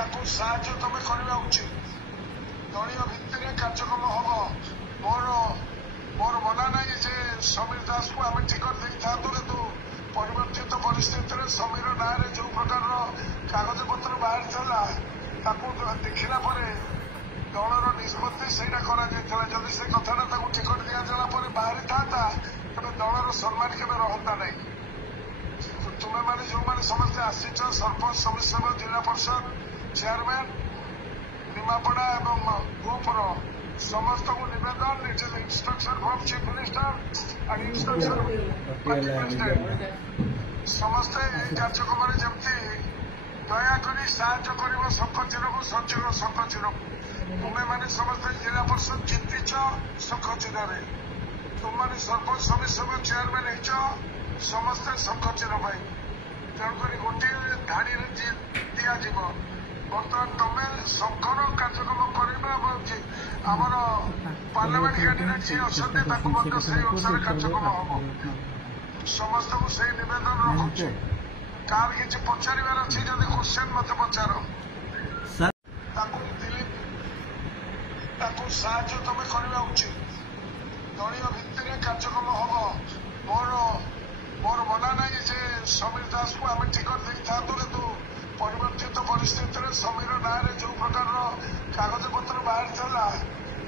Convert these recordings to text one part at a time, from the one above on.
ତାକୁ ସାହାଯ୍ୟ ତମେ କରିବା ଉଚିତ। ଦଳୀୟ ଭିତ୍ତିରେ କାର୍ଯ୍ୟକ୍ରମ ହବ। ମୋର ମନା ନାହିଁ ଯେ ସମୀର ଦାସକୁ ଆମେ ଟିକଟ ଦେଇଥାନ୍ତୁ, କିନ୍ତୁ ପରିବର୍ତ୍ତିତ ପରିସ୍ଥିତିରେ ସମୀର ନାଁରେ ଯୋଉ ପ୍ରକାରର କାଗଜପତ୍ର ବାହାରିଥିଲା ତାକୁ ଦେଖିଲା ପରେ ଦଳର ନିଷ୍ପତ୍ତି ସେଇଟା କରାଯାଇଥିଲା। ଯଦି ସେ କଥାଟା ତାକୁ ଟିକଟ ଦିଆଗଲା ପରେ ବାହାରିଥାନ୍ତା ତେବେ ଦଳର ସମ୍ମାନ କେବେ ରହନ୍ତା ନାହିଁ। ତୁମେମାନେ ଯୋଉମାନେ ସମସ୍ତେ ଆସିଛ, ସରପଞ୍ଚ, ସମିତିସଭ୍ୟ, ଜିଲ୍ଲା ପରିଷଦ ଚେୟାରମ୍ୟାନ, ନିମାପଡ଼ା ଏବଂ ଗ୍ରୁପର ସମସ୍ତଙ୍କୁ ନିବେଦନ, it is instruction from chief minister and instruction party president, ସମସ୍ତେ ଏହି କାର୍ଯ୍ୟକ୍ରମରେ ଯେମିତି ଦୟାକରି ସାହାଯ୍ୟ କରିବ ଶଙ୍ଖଚିହ୍ନକୁ, ଶଙ୍ଖଚିହ୍ନକୁ। ତୁମେମାନେ ସମସ୍ତେ ଜିଲ୍ଲା ପରିଷଦ ଜିତିଛ ଶଙ୍ଖଚିହ୍ନରେ, ତୁମମାନେ ସରପଞ୍ଚ, ସମିତିସଭ୍ୟ, ଚେୟାରମ୍ୟାନ ହେଇଛ ସମସ୍ତେ ଶଙ୍ଖଚିହ୍ନ ପାଇଁ। ତେଣୁକରି ଗୋଟିଏ ଧାଡିରେ ଦିଆଯିବ। ବର୍ତ୍ତମାନ ତମେ ଶଙ୍ଖର କାର୍ଯ୍ୟକ୍ରମ କରିବା ଏବଂ ଆମର ପାର୍ଲାମେଣ୍ଟ କ୍ୟାଣ୍ଡିଡେଟ୍ ଯିଏ ଅଛନ୍ତି ତାକୁ ମଧ୍ୟ ସେଇ ଅନୁସାରେ କାର୍ଯ୍ୟକ୍ରମ ହବ। ସମସ୍ତଙ୍କୁ ସେଇ ନିବେଦନ ରଖୁଛି। କାହାର କିଛି ପଚାରିବାର ଅଛି ଯଦି କ୍ୱେଶ୍ଚନ ମତେ ପଚାର। ତାକୁ ସାହାଯ୍ୟ ତମେ କରିବା ଉଚିତ। ଦଳୀୟ ଭିତ୍ତିରେ କାର୍ଯ୍ୟକ୍ରମ ହବ। ମୋର ମନା ନାହିଁ ଯେ ସମୀର ଦାସକୁ ଆମେ ଟିକଟ ଦେଇଥାନ୍ତୁ, କିନ୍ତୁ ପରିବର୍ତ୍ତିତ ପରିସ୍ଥିତିରେ ସମୀର ନାଁରେ ଯୋଉ ପ୍ରକାରର କାଗଜପତ୍ର ବାହାରିଥିଲା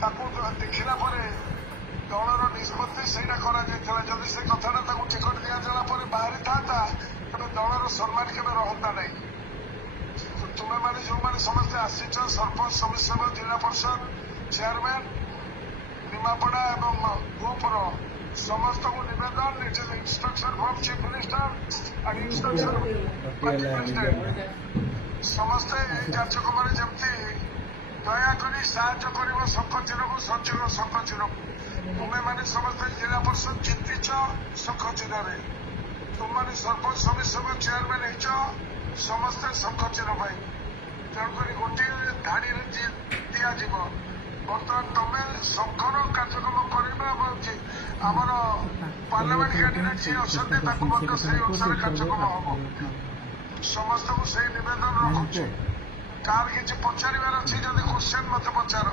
ତାକୁ ଦେଖିଲା ପରେ ଦଳର ନିଷ୍ପତ୍ତି ସେଇଟା କରାଯାଇଥିଲା। ଯଦି ସେ କଥାଟା ତାକୁ ଟିକଟ ଦିଆଗଲା ପରେ ବାହାରିଥାନ୍ତା ତେବେ ଦଳର ସମ୍ମାନ କେବେ ରହନ୍ତା ନାହିଁ। ତୁମେମାନେ ଯୋଉମାନେ ସମସ୍ତେ ଆସିଛ, ସରପଞ୍ଚ, ସମିତିସଭ୍ୟ, ଜିଲ୍ଲା ପରିଷଦ ଚେୟାରମ୍ୟାନ, ନିମାପଡ଼ା ଏବଂ ଗ୍ରୁପର ସମସ୍ତଙ୍କୁ ନିବେଦନ, it is instruction from chief minister and instruction party president, ସମସ୍ତେ ଏହି କାର୍ଯ୍ୟକ୍ରମରେ ଯେମିତି ଦୟାକରି ସାହାଯ୍ୟ କରିବ ଶଙ୍ଖଚିହ୍ନକୁ, ଶଙ୍ଖଚିହ୍ନକୁ। ତୁମେମାନେ ସମସ୍ତେ ଜିଲ୍ଲା ପରିଷଦ ଜିତିଛ ଶଙ୍ଖଚିହ୍ନରେ, ତୁମମାନେ ସରପଞ୍ଚ, ସମିତିସଭ୍ୟ, ଚେୟାରମ୍ୟାନ ହେଇଛ ସମସ୍ତେ ଶଙ୍ଖଚିହ୍ନ ପାଇଁ। ତେଣୁକରି ଗୋଟିଏ ଧାଡିରେ ଦିଆଯିବ। ବର୍ତ୍ତମାନ ତମେ ଶଙ୍ଖର କାର୍ଯ୍ୟକ୍ରମ କରିବା ଏବଂ ଆମର ପାର୍ଲାମେଣ୍ଟ କ୍ୟାଣ୍ଡିଡେଟ୍ ଯିଏ ଅଛନ୍ତି ତାକୁ ମଧ୍ୟ ସେଇ ଅନୁସାରେ କାର୍ଯ୍ୟକ୍ରମ ହବ। ସମସ୍ତଙ୍କୁ ସେଇ ନିବେଦନ ରଖୁଛି। କାହାର କିଛି ପଚାରିବାର ଅଛି ଯଦି କ୍ୱେଶ୍ଚନ ମତେ ପଚାର।